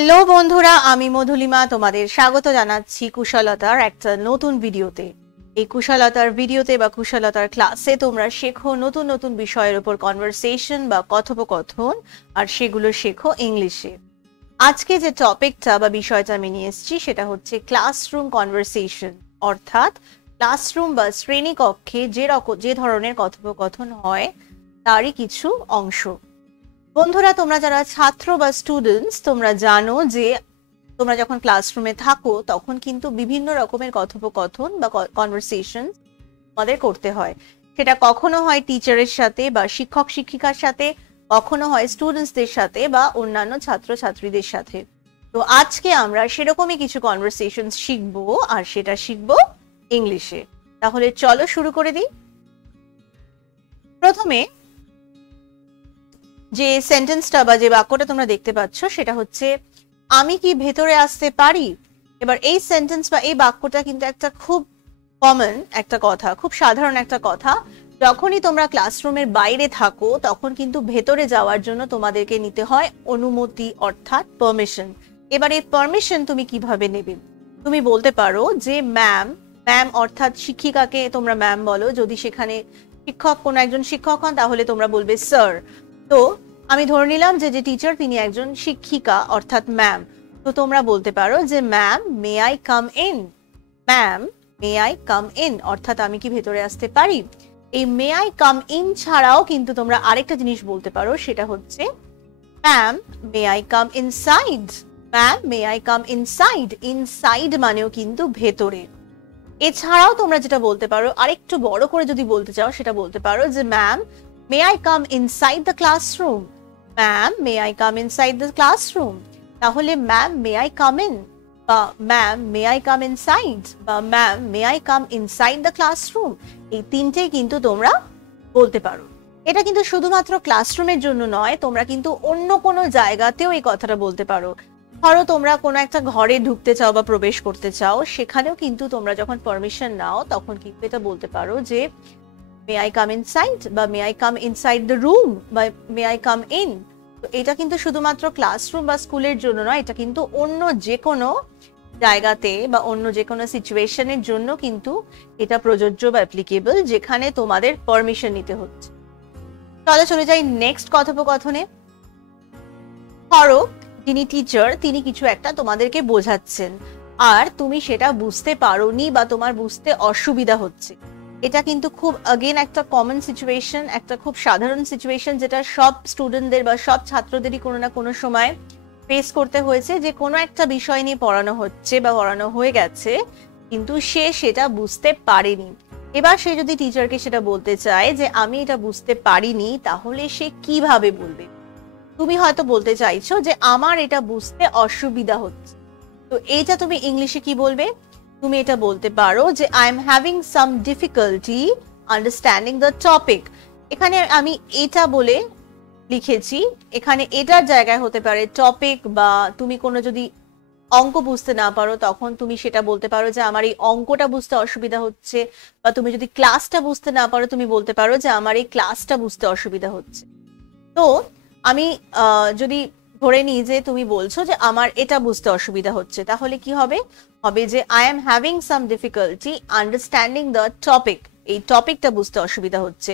Hello বন্ধুরা, আমি মধুলিমা তোমাদের স্বাগত জানাচ্ছি কুশলতার একটা নতুন ভিডিওতে। এই কুশলতার ভিডিওতে বা কুশলতার ক্লাসে তোমরা শেখো নতুন নতুন বিষয়ের উপর কনভারসেশন বা কথোপকথন, আর সেগুলো শেখো ইংলিশে। আজকে যে টপিকটা বা বিষয়টা আমি নিয়ে এসেছি সেটা হচ্ছে ক্লাসরুম কনভারসেশন, অর্থাৎ ক্লাসরুম বা শ্রেণীকক্ষে যে ধরনের কথোপকথন হয় তারই কিছু অংশ। বন্ধুরা, তোমরা যারা ছাত্র বা স্টুডেন্টস, তোমরা জানো যে তোমরা যখন ক্লাসরুমে থাকো তখন কিন্তু বিভিন্ন রকমের কথোপকথন বা কনভারসেশন আমাদের করতে হয়। সেটা কখনো হয় টিচারের সাথে বা শিক্ষক শিক্ষিকার সাথে, কখনো হয় স্টুডেন্টসদের সাথে বা অন্যান্য ছাত্র ছাত্রীদের সাথে। তো আজকে আমরা সেরকমই কিছু কনভারসেশন শিখবো, আর সেটা শিখবো ইংলিশে। তাহলে চলো শুরু করে দিই। প্রথমে যে সেন্টেন্সটা বা যে বাক্যটা তোমরা দেখতে পাচ্ছ সেটা হচ্ছে, আমি কি ভেতরে আসতে পারি? এবার এই সেন্টেন্স বা এই বাক্যটা কিন্তু একটা খুব কমন একটা কথা, খুব সাধারণ একটা কথা। যখনই তোমরা ক্লাসরুমের বাইরে থাকো তখন কিন্তু ভেতরে যাওয়ার জন্য তোমাদেরকে নিতে হয় অনুমতি, অর্থাৎ পারমিশন। এবার এই পারমিশন তুমি কিভাবে নেবে? তুমি বলতে পারো যে ম্যাম, ম্যাম অর্থাৎ শিক্ষিকাকে তোমরা ম্যাম বলো। যদি সেখানে শিক্ষক কোনো একজন শিক্ষক হন তাহলে তোমরা বলবে স্যার। তো আমি ধরে নিলাম যে টিচার তিনি একজন শিক্ষিকা অর্থাৎ ম্যাম। তো তোমরা বলতে পারো যে ma'am, may I come in? Ma'am, may I come in অর্থাৎ আমি কি ভেতরে আসতে পারি? এই মে আই কাম ইন ছাড়াও কিন্তু তোমরা আরেকটা জিনিস বলতে পারো, সেটা হচ্ছে ma'am, may I come inside? Ma'am, may I come inside? Inside মানেও কিন্তু ভেতরে। এছাড়াও তোমরা যেটা বলতে পারো, আরেকটু বড় করে যদি বলতে চাও, সেটা বলতে পারো যে ma'am, may I come inside the classroom? Ma'am, may I come inside the classroom? তাহলে ma'am, may I come in? বা ma'am, may I come inside? বা ma'am, may I come inside the classroom? এই তিনটেই কিন্তু তোমরা বলতে পারো। এটা কিন্তু শুধুমাত্র ক্লাসরুমের জন্য নয়, তোমরা কিন্তু অন্য কোনো জায়গাতেও এই কথাটা বলতে পারো। ধরো তোমরা কোনো একটা ঘরে ঢুকতে চাও বা প্রবেশ করতে চাও, সেখানেও কিন্তু তোমরা যখন পারমিশন নাও তখন কিন্তু এটা বলতে পারো যে মে আই কাম ইনসাইড, বা may I come inside the room, বা মে আই কাম ইন। তো এটা কিন্তু শুধুমাত্র ক্লাসরুম বা স্কুলের জন্য নয়, এটা কিন্তু অন্য যে কোনো জায়গাতে বা অন্য যে কোনো সিচুয়েশনের জন্য কিন্তু এটা প্রযোজ্য বা অ্যাপ্লিকেবল, যেখানে তোমাদের পারমিশন নিতে হচ্ছে। তাহলে চলে যাই নেক্সট কথোপকথনে। ধরো যিনি টিচার তিনি কিছু একটা তোমাদেরকে বোঝাচ্ছেন, আর তুমি সেটা বুঝতে পারোনি বা তোমার বুঝতে অসুবিধা হচ্ছে। এটা কিন্তু খুব अगेन একটা কমন সিচুয়েশন, একটা খুব সাধারণ সিচুয়েশন, যেটা সব স্টুডেন্টদের বা সব ছাত্রদেরই কোনো না কোনো সময় ফেস করতে হয়েছে, যে কোনো একটা বিষয় নিয়ে পড়ানো হচ্ছে বা পড়ানো হয়ে গেছে কিন্তু সে সেটা বুঝতে পারেনি। এবার সে যদি টিচারকে সেটা বলতে চায় যে আমি এটা বুঝতে পারিনি, তাহলে সে কিভাবে বলবে? তুমি হয়তো বলতে চাইছো যে আমার এটা বুঝতে অসুবিধা হচ্ছে। তো এইটা তুমি ইংলিশে কি বলবে? তুমি এটা বলতে পারো যে I am having some difficulty understanding the topic. এখানে আমি এটা বলে লিখেছি, এখানে এটার জায়গায় হতে পারে টপিক, বা তুমি কোনো যদি অঙ্ক বুঝতে না পারো তখন তুমি সেটা বলতে পারো যে আমার এই অঙ্কটা বুঝতে অসুবিধা হচ্ছে, বা তুমি যদি ক্লাসটা বুঝতে না পারো তুমি বলতে পারো যে আমার এই ক্লাসটা বুঝতে অসুবিধা হচ্ছে। তো আমি যদি ধরে নিই যে তুমি বলছো যে আমার এটা বুঝতে অসুবিধা হচ্ছে, তাহলে কি হবে? হবে যে I am having some difficulty understanding the topic. এই টপিকটা বুঝতে অসুবিধা হচ্ছে।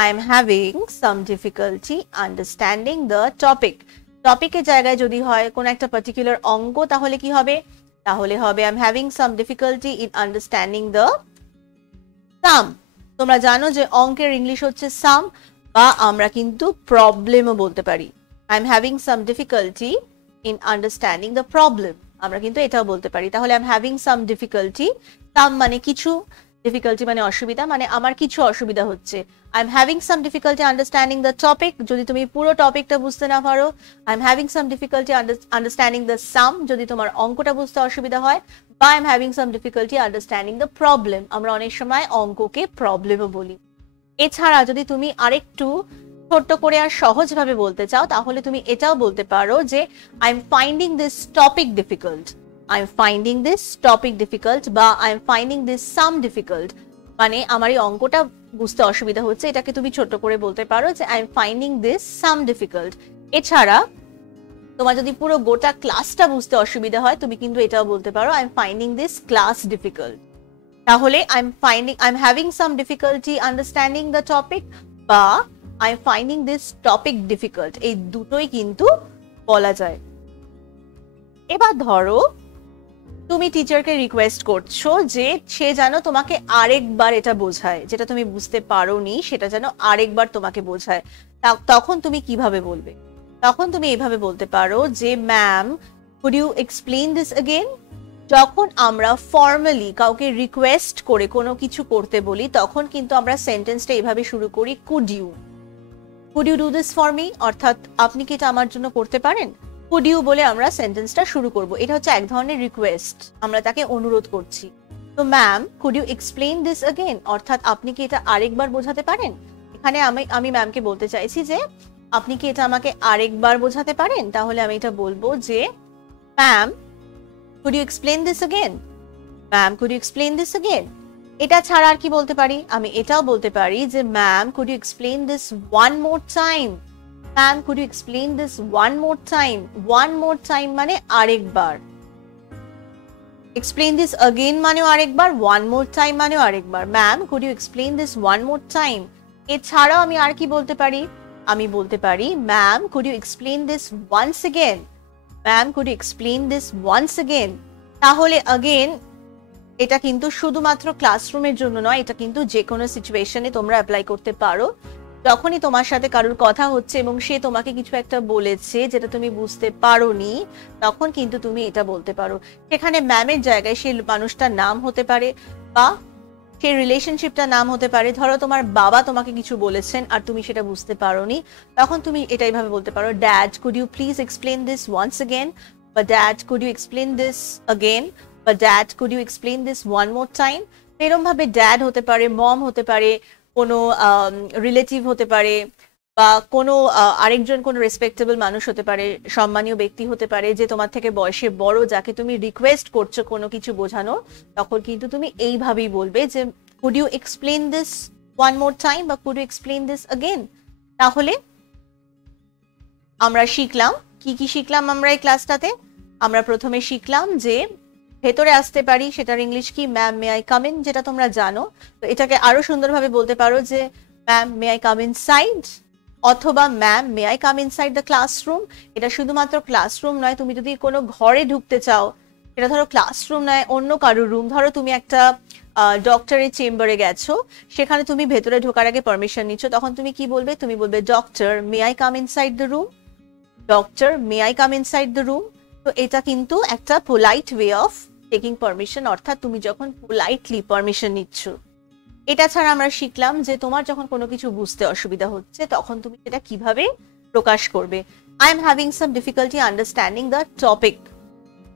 I am having some difficulty understanding the topic. টপিকের জায়গায় যদি হয় কোনো একটা পার্টিকুলার অঙ্ক, তাহলে কি হবে? তাহলে হবে I am having some difficulty in understanding the sum. তোমরা জানো যে অঙ্কের ইংলিশ হচ্ছে সাম, বা আমরা কিন্তু প্রবলেমও বলতে পারি। I am having some difficulty in understanding the problem, আমরা কিন্তু এটাও বলতে পারি। তাহলে I am having some difficulty, some মানে কিছু, ডিফিকাল্টি মানে অসুবিধা, মানে আমার কিছু অসুবিধা হচ্ছে। I am having some difficulty understanding the topic, যদি তুমি পুরো টপিকটা বুঝতে না পারো। I am having some difficulty understanding the sum, যদি তোমার অঙ্কটা বুঝতে অসুবিধা হয়। বা I am having some difficulty understanding the problem, আমরা অনেক সময় অঙ্ককে প্রবলেমও বলি। এছাড়া যদি তুমি আরেকটু ছোট্ট করে আর সহজভাবে বলতে চাও, তাহলে তুমি এটাও বলতে পারো যে I am finding this topic difficult. I am finding this topic difficult, বা I am finding this sum difficult, মানে আমার এই অঙ্কটা বুঝতে অসুবিধা হচ্ছে। এটাকে তুমি ছোট করে বলতে পারো যে I am finding this sum difficult. এছাড়া তোমার যদি পুরো গোটা ক্লাসটা বুঝতে অসুবিধা হয় তুমি কিন্তু এটাও বলতে পারো I am finding this class difficult. তাহলে I am having some difficulty understanding the topic বা I am finding this topic difficult, এই দুটোই কিন্তু বলা যায়। এবার ধরো তুমি টিচারকে রিকোয়েস্ট করছো যে সে যেন তোমাকে আরেকবার এটা বোঝায়, যেটা তুমি বুঝতে পারোনি সেটা যেন আরেকবার তোমাকে বোঝায়। তখন তুমি কিভাবে বলবে? তখন তুমি এইভাবে বলতে পারো যে ma'am could you explain this again. যখন আমরা ফর্মালি কাউকে রিকোয়েস্ট করে কোনো কিছু করতে বলি তখন কিন্তু আমরা সেন্টেন্সটা এইভাবে শুরু করি could you do this for me, অর্থাৎ আপনি কি এটা আমার জন্য করতে পারেন, কুড ইউ বলে আমরা সেন্টেন্সটা শুরু করব। এটা হচ্ছে এক ধরনের রিকোয়েস্ট, আমরা তাকে অনুরোধ করছি। তো ma'am could you explain this again, অর্থাৎ আপনি কি এটা আরেকবার বোঝাতে পারেন। এখানে আমি ম্যামকে বলতে চাইছি যে আপনি কি এটা আমাকে আরেকবার বোঝাতে পারেন, তাহলে আমি এটা বলবো যে ma'am could you explain this again, ma'am could you explain this again. এটা ছাড়া আর কি বলতে পারি? আমি এটাও বলতে পারি যে ma'am could you explain this one more time, ma'am could you explain this one more time. One more time মানে আরেকবার, এক্সপ্লেইন দিস अगेन মানেও আরেকবার, ওয়ান মোর টাইম মানেও আরেকবার। Ma'am could you explain this one more time. এছাড়াও আমি আর কি বলতে পারি? আমি বলতে পারি ma'am could you explain this once again, ma'am could you explain this once again. তাহলে अगेन এটা কিন্তু শুধুমাত্র ক্লাসরুমের জন্য নয়, এটা কিন্তু যে কোনো সিচুয়েশনে তোমরা অ্যাপ্লাই করতে পারো। যখনই তোমার সাথে কারোর কথা হচ্ছে এবং সে তোমাকে কিছু একটা বলেছে যেটা তুমি বুঝতে পারোনি, তখন কিন্তু তুমি এটা বলতে পারো। সেখানে ম্যামের জায়গায় সেই মানুষটার নাম হতে পারে বা সেই রিলেশনশিপটার নাম হতে পারে। ধরো তোমার বাবা তোমাকে কিছু বলেছেন আর তুমি সেটা বুঝতে পারোনি, তখন তুমি এটা এইভাবে বলতে পারো dad could you please explain this once again, বা dad could you explain this again, বা dad could you explain this one more time. এরকম ভাবে ড্যাড হতে পারে, মম হতে পারে, কোনো রিলেটিভ হতে পারে, বা কোনো আরেকজন কোনো রেসপেক্টেবল মানুষ হতে পারে, সম্মানীয় ব্যক্তি হতে পারে যে তোমার থেকে বয়সে বড়, যাকে তুমি রিকোয়েস্ট করছো কোনো কিছু বোঝানো, তখন কিন্তু তুমি এইভাবেই বলবে যে could you explain this one more time বা could you explain this again. তাহলে আমরা শিখলাম কি শিখলাম আমরা এই ক্লাসটাতে? আমরা প্রথমে শিখলাম যে ভেতরে আসতে পারি, সেটার ইংলিশ কি ma'am may I come in, যেটা তোমরা জানো। তো এটাকে আরো সুন্দরভাবে বলতে পারো যে ma'am may I come inside, অথবা ma'am may I come inside the classroom. এটা শুধুমাত্র ক্লাসরুম নয়, তুমি যদি কোনো ঘরে ঢুকতে চাও, এটা ধরো ক্লাসরুম নয় অন্য কারোর রুম, ধরো তুমি একটা ডক্টরের চেম্বারে গেছো, সেখানে তুমি ভেতরে ঢোকার আগে পারমিশন নিচ্ছ, তখন তুমি কি বলবে? তুমি বলবে doctor may I come inside the room, doctor may I come inside the room. তো এটা কিন্তু একটা polite way of taking permission, অর্থাৎ তুমি যখন পোলাইটলি পারমিশন নিচ্ছ। এটা ছাড়া আমরা শিখলাম যে তোমার যখন কোনো কিছু বুঝতে অসুবিধা হচ্ছে তখন তুমি সেটা কিভাবে প্রকাশ করবে। I am having some difficulty understanding the topic,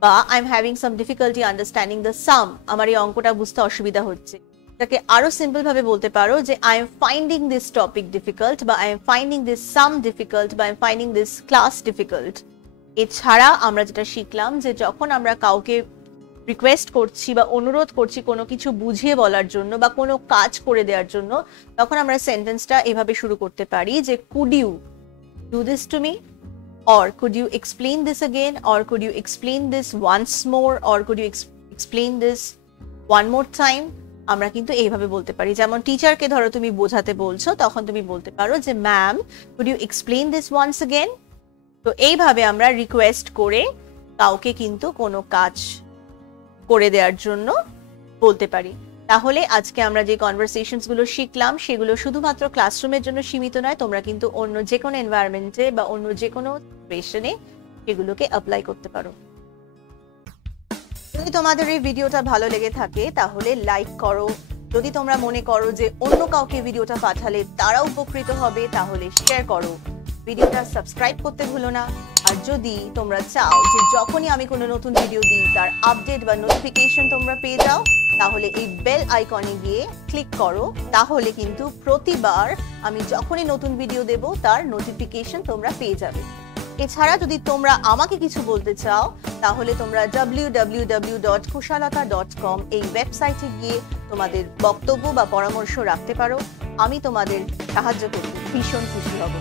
বা I am having some difficulty understanding the sum, আমার এই অঙ্কটা বুঝতে অসুবিধা হচ্ছে। এটাকে আরো সিম্পল ভাবে বলতে পারো যে I am finding this topic difficult, বা I am finding this sum difficult, বা I am finding this class difficult. এছাড়া আমরা যেটা শিখলাম যে যখন আমরা কাউকে রিকোয়েস্ট করছি বা অনুরোধ করছি কোনো কিছু বুঝিয়ে বলার জন্য বা কোনো কাজ করে দেওয়ার জন্য, তখন আমরা সেন্টেন্সটা এভাবে শুরু করতে পারি যে could you do this to me, or could you explain this again, or could you explain this once more, or could you explain this one more time। আমরা কিন্তু এইভাবে বলতে পারি। যেমন টিচারকে ধরো তুমি বোঝাতে বলছো, তখন তুমি বলতে পারো যে ma'am could you explain this once again। তো এইভাবে আমরা রিকোয়েস্ট করে কাউকে কিন্তু কোনো কাজ করে দেওয়ার জন্য বলতে পারি। তাহলে আজকে আমরা যে কনভারসেশনস গুলো শিখলাম সেগুলো শুধুমাত্র ক্লাসরুমের জন্য সীমিত নয়, তোমরা কিন্তু অন্য যে কোনো এনভায়রনমেন্টে বা অন্য যে কোনো সিচুয়েশনে সেগুলোকে অ্যাপ্লাই করতে পারো। যদি তোমাদের এই ভিডিওটা ভালো লেগে থাকে তাহলে লাইক করো। যদি তোমরা মনে করো যে অন্য কাউকে ভিডিওটা পাঠালে তারা উপকৃত হবে তাহলে শেয়ার করো। ভিডিওটা সাবস্ক্রাইব করতে ভুলো না। আর যদি তোমরা চাও যে যখনই আমি কোনো নতুন ভিডিও দিই তার আপডেট বা নোটিফিকেশন তোমরা পেয়ে যাও, তাহলে এই বেল আইকনে গিয়ে ক্লিক করো। তাহলে কিন্তু প্রতিবার আমি যখনই নতুন ভিডিও দেব তার নোটিফিকেশন তোমরা পেয়ে যাবে। এছাড়া যদি তোমরা আমাকে কিছু বলতে চাও তাহলে তোমরা www.kushalata.com এই ওয়েবসাইটে গিয়ে তোমাদের বক্তব্য বা পরামর্শ রাখতে পারো। আমি তোমাদের সাহায্য করতে ভীষণ খুশি হব।